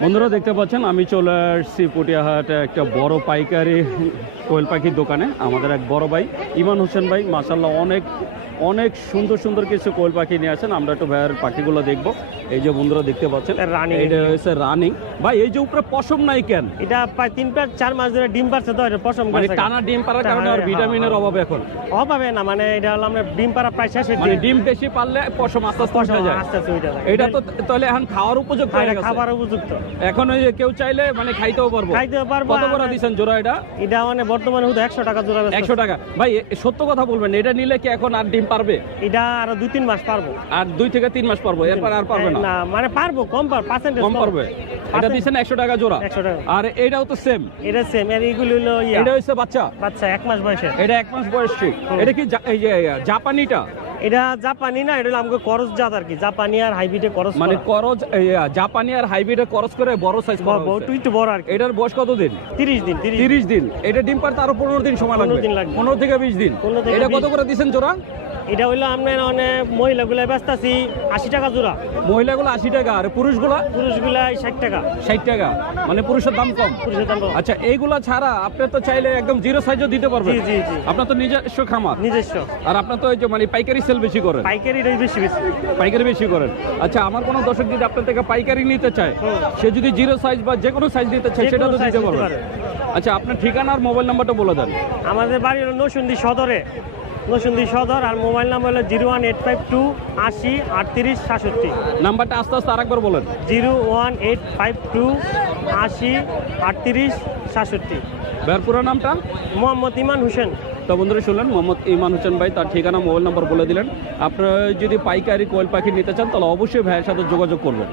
বন্ধুরা দেখতে পাচ্ছেন আমি চলে আসছি পুটিয়াহাটে একটা বড় পাইকারি কোয়েল পাখির দোকানে। আমাদের এক বড় ভাই ইমান হোসেন ভাই মাশাআল্লাহ অনেক অনেক সুন্দর সুন্দর কিছু কোয়েল পাখি নিয়ে আসেন। আমরা একটু ভাইয়ের পাখিগুলো দেখবো। এই যে বন্ধুরা দেখতে পাচ্ছেন রানিং, এটা হচ্ছে রানিং। ভাই এই যে উপরে পশম নাই কেন? এটা প্রায় 3-4 মাস ধরে ডিম পারছে, তো এটা পশম মানে গেছে। টানা ডিম পাড়ার কারণে আর ভিটামিনের অভাব এখন অভাবে না, মানে এটা হলো আমরা ডিম পাড়া প্রায় শেষের মানে দিকে। ডিম বেশি পারলে পশম আস্তে আস্তে উঠে যায়। আস্তে আস্তে উঠে যায়। এটা তো তাহলে এখন খাওয়ার উপযুক্ত হয়ে গেছে। খাবার উপযুক্ত। এখন ওই যে কেউ চাইলে মানে খাইতেও পারবো। খাইতেও পারবো। কত করে দিবেন জোড়া এটা? এটা মানে বর্তমানে শুধু 100 টাকা জোড়া বেচতেছে। 100 টাকা। ভাই সত্য কথা বলবেন, এটা নিলে কি এখন আর ডিম পারবে? এটা আরো 2-3 মাস পারবো। আর 2 থেকে 3 মাস পারবো, এরপর আর পারবে না? না মানে পারবো, কম পার্সেন্টেজ কম পারবে। এটা দিবেন 100 টাকা জোড়া। 100 টাকা। আর এটাও তো সেম। এটা সেম। আর এগুলো হলো এটা হইছে বাচ্চা। বাচ্চা 1 মাস বয়সে। এটা 1 মাস বয়সী। এটা কি এই যে জাপানিটা? এটা জাপানি না, এটা হলো আমাকে করজ জাত আর কি। জাপানি আর হাইব্রিডে করজ, মানে করজ জাপানি আর হাইব্রিডে করজ করে বড় সাইজ করা হয়েছে। একটু বড় আর কি। এটার বয়স কত দিন? 30 দিন। 30 দিন। এটা ডিম পারতে আরো 15 দিন সময় লাগবে। 15 দিন লাগবে। 15 থেকে 20 দিন। 15 থেকে এটা কত 20 করে দিবেন জোড়া? এটা হইলো আপনার অনেক মহিলাগুলো বেচতাছি 80 টাকা জোড়া। মহিলাগুলো 80 টাকা আর পুরুষগুলো? পুরুষগুলা 60 টাকা। 60 টাকা। মানে পুরুষের দাম কম। পুরুষের দাম কম। আচ্ছা এইগুলা ছাড়া আপনি তো চাইলে একদম জিরো সাইজও দিতে পারবেন। জি জি জি। আপনার তো নিজস্ব খামার। নিজস্ব। আর আপনার তো এই যে মানে পাইকারি সেল বেশি করেন। পাইকারিটাই বেশি। পাইকারি বেশি করেন। আচ্ছা আমার কোনো দর্শক যদি আপনার থেকে পাইকারি নিতে চায়, সে যদি জিরো সাইজ বা যে কোনো সাইজ নিতে চায় সেটা তো দিতে পারবেন। আচ্ছা আপনার ঠিকানা আর মোবাইল নাম্বারটা বলে দেন। আমাদের বাড়ি হলো নরসিংদী সদরে। নরসিংদী সদর। আর মোবাইল নাম্বার হলো 01852 80 38 67। নাম্বারটা আস্তে আস্তে আরেকবার বলেন। 01852 80 38 67। ভাইয়ের পুরো নামটা? মোহাম্মদ ইমান হোসেন। তো বন্ধুরা শুনলেন মোহাম্মদ ইমান হোসেন ভাই তার ঠিকানা মোবাইল নাম্বার বলে দিলেন। আপনারা যদি পাইকারি কোয়েল পাখি নিতে চান তাহলে অবশ্যই ভাইয়ের সাথে যোগাযোগ করবেন।